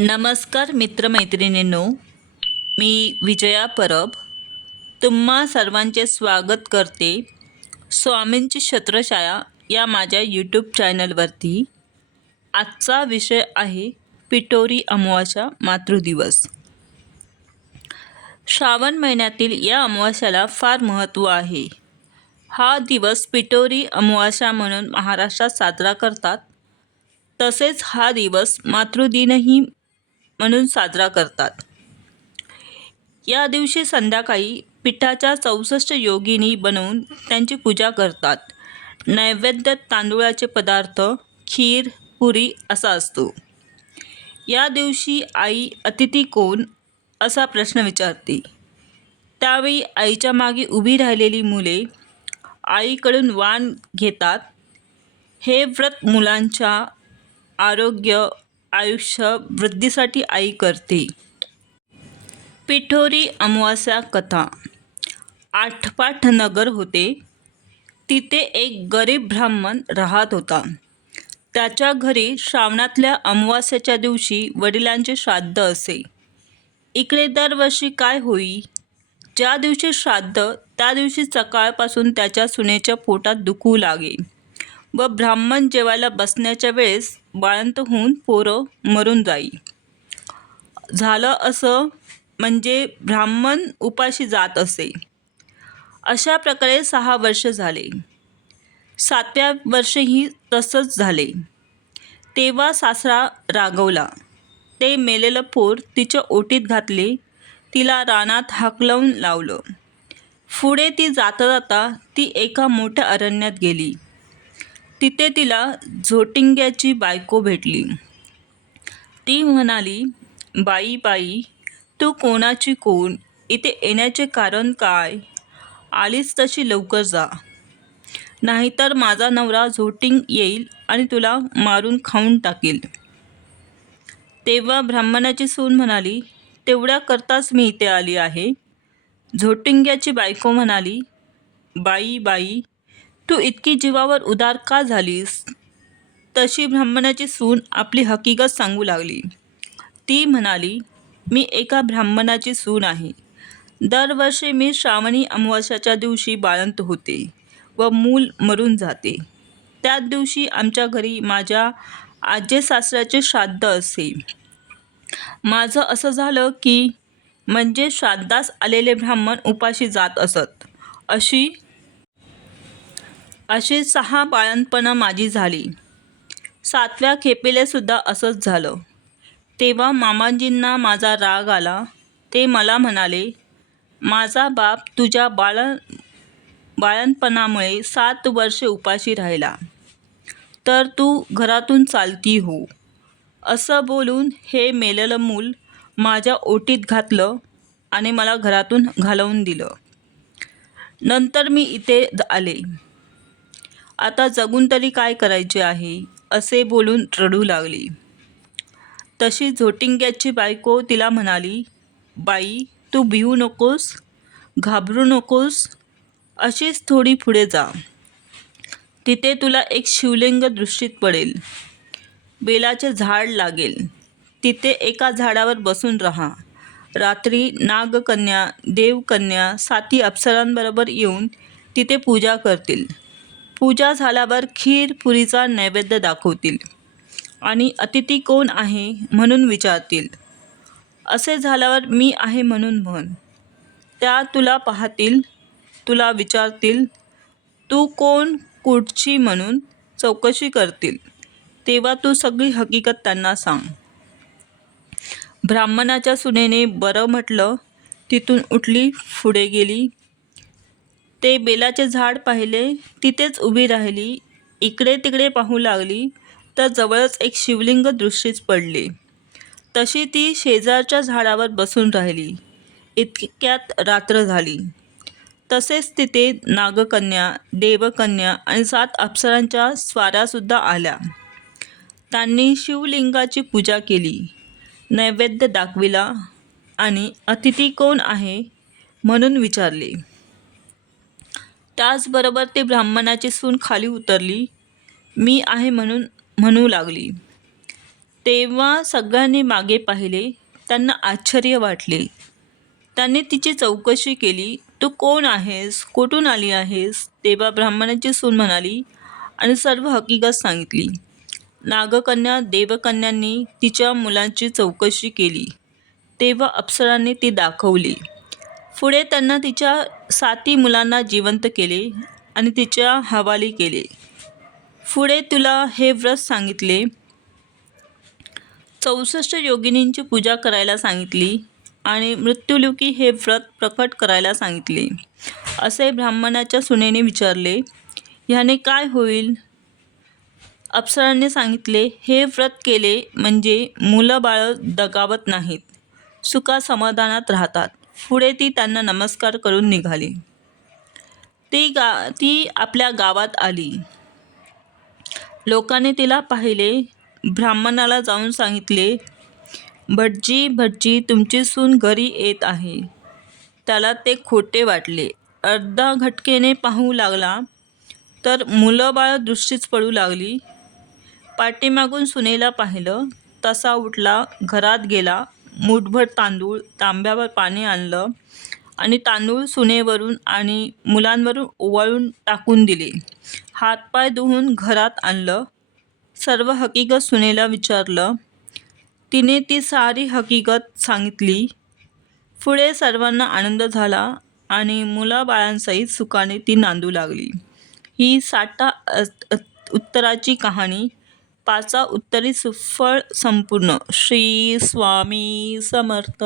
नमस्कार मित्रमैत्रिणींनो मी विजया परब. तुम्हा सर्वांचे स्वागत करते स्वामींची छत्रछाया या माझ्या यूट्यूब चॅनलवरती आजचा विषय आहे पिटोरी अमावास्या मातृदिवस श्रावण महिन्यातील या अमावास्याला फार महत्त्व आहे. हा दिवस पिटोरी अमावास्या म्हणून महाराष्ट्रात साजरा करतात. तसेच हा दिवस मातृदिनही म्हणून साजरा करतात. या दिवशी संध्याकाळी पिठाच्या चौसष्ट योगिनी बनवून त्यांची पूजा करतात. नैवेद्य तांदूळाचे पदार्थ खीर पुरी असा असतो. या दिवशी आई अतिथी कोण असा प्रश्न विचारते. त्यावेळी आईच्या मागे उभी राहिलेली मुले आईकडून वाण घेतात. हे व्रत मुलांच्या आरोग्य आयुष्य वृद्धीसाठी आई करते. पिठोरी अमावास्या कथा. आठपाठ नगर होते. तिथे एक गरीब ब्राह्मण राहत होता. त्याच्या घरी श्रावणातल्या अमावास्याच्या दिवशी वडिलांचे श्राद्ध असे. इकडे दरवर्षी काय होई? ज्या दिवशी श्राद्ध त्या दिवशी सकाळपासून त्याच्या सुनेच्या पोटात दुखू लागे. व ब्राह्मण जेवायला बसण्याच्या वेळेस बाळंत होऊन पोरं मरून जाई. झालं असं म्हणजे ब्राह्मण उपाशी जात असे. अशा प्रकारे सहा वर्ष झाले. सातव्या वर्षही तसंच झाले. तेव्हा सासरा रागवला. ते मेलेलं पोर तिच्या ओटीत घातले. तिला रानात हाकलवून लावलं. पुढे ती जाता जाता ती एका मोठ्या अरण्यात गेली. तिथे तिला झोटिंग्याची बायको भेटली. ती म्हणाली बाई बाई तू कोणाची कोण? इथे येण्याचे कारण काय? आलीस तशी लवकर जा. नाहीतर माझा नवरा झोटिंग येईल आणि तुला मारून खाऊन टाकेल. तेव्हा ब्राह्मणाची सून म्हणाली तेवढ्या करताच मी इथे आली आहे. झोटिंग्याची बायको म्हणाली बाई बाई तू इतकी जीवावर उदार का झालीस? तशी ब्राह्मणाची सून आपली हकीकत सांगू लागली. ती म्हणाली मी एका ब्राह्मणाची सून आहे. दरवर्षी मी श्रावणी अमावस्याच्या दिवशी बाळंत होते व मूल मरून जाते. त्याच दिवशी आमच्या घरी माझ्या आजे सासऱ्याचे श्राद्ध असे. माझं असं झालं की म्हणजे श्राद्धास आलेले ब्राह्मण उपाशी जात असत. अशी असे सहा बाळणपणं माझी झाली. सातव्या खेपेलेसुद्धा असंच झालं. तेव्हा मामाजींना माझा राग आला. ते मला म्हणाले माझा बाप तुझ्या बाळ बाळणपणामुळे सात वर्षे उपाशी राहिला. तर तू घरातून चालती हो. असं बोलून हे मेलेलं मूल माझ्या ओटीत घातलं आणि मला घरातून घालवून दिलं. नंतर मी इथे आले. आता जगून तरी काय करायचे आहे? असे बोलून रडू लागली. तशी झोटिंग्याची बायको तिला म्हणाली बाई तू भिवू नकोस घाबरू नकोस अशीच थोडी पुढे जा. तिथे तुला एक शिवलिंग दृष्टीत पडेल. बेलाचे झाड लागेल. तिथे एका झाडावर बसून राहा. रात्री नागकन्या देवकन्या साती अप्सरांबरोबर येऊन तिथे पूजा करतील. पूजा झाल्यावर खीर पुरीचा नैवेद्य दाखवतील. आणि अतिथी कोण आहे म्हणून विचारतील. असे झाल्यावर मी आहे म्हणून म्हण. त्या तुला पाहतील तुला विचारतील तू कोण कुठची म्हणून चौकशी करतील तेव्हा तू सगळी हकीकत त्यांना सांग. ब्राह्मणाच्या सुनेने बरं म्हटलं तिथून उठली पुढे गेली ते बेलाचे झाड पाहिले तिथेच उभी राहिली इकडे तिकडे पाहू लागली तर जवळच एक शिवलिंग दृष्टीच पडले. तशी ती शेजारच्या झाडावर बसून राहिली. इतक्यात रात्र झाली. तसेच तिथे नागकन्या देवकन्या आणि सात अप्सरांच्या स्वाऱ्यासुद्धा आल्या. त्यांनी शिवलिंगाची पूजा केली नैवेद्य दाखविला आणि अतिथी कोण आहे म्हणून विचारले. त्याचबरोबर ते ब्राह्मणाची सून खाली उतरली. मी आहे म्हणून म्हणू लागली. तेव्हा सगळ्यांनी मागे पाहिले. त्यांना आश्चर्य वाटले. त्यांनी तिची चौकशी केली. तू कोण आहेस? कुठून आली आहेस? तेव्हा ब्राह्मणाची सून म्हणाली आणि सर्व हकीकत सांगितली. नागकन्या देवकन्यांनी तिच्या मुलांची चौकशी केली. तेव्हा अप्सरांनी ती दाखवली. पुढे त्यांना तिच्या साती मुलांना जिवंत केले आणि तिच्या हवाली केले. पुढे तुला हे व्रत सांगितले. चौसष्ट योगिनींची पूजा करायला सांगितली आणि मृत्युलुकी हे व्रत प्रकट करायला सांगितले. असे ब्राह्मणाच्या सुनेने विचारले ह्याने काय होईल? अप्सरांनी सांगितले हे व्रत केले म्हणजे मुलं बाळं दगावत नाहीत सुखा समाधानात राहतात. पुढे ती त्यांना नमस्कार करून निघाली. ती गा ती आपल्या गावात आली. लोकांनी तिला पाहिले. ब्राह्मणाला जाऊन सांगितले भटजी भटजी तुमची सून घरी येत आहे. त्याला ते खोटे वाटले. अर्धा घटकेने पाहू लागला तर मुलं बाळ दृष्टीच पडू लागली. पाठीमागून सुनेला पाहिलं. तसा उठला घरात गेला. मूठभर तांदूळ तांब्यावर पाणी आणलं आणि तांदूळ सुनेवरून आणि मुलांवरून ओवाळून टाकून दिले. हातपाय धुवून घरात आणलं. सर्व हकीकत सुनेला विचारलं. तिने ती सारी हकीकत सांगितली. पुढे सर्वांना आनंद झाला आणि मुलाबाळांसहित सुखाने ती नांदू लागली. ही साठा उत्तराची कहाणी पाचा उत्तरी सुफळ संपूर्ण. श्री स्वामी समर्थ.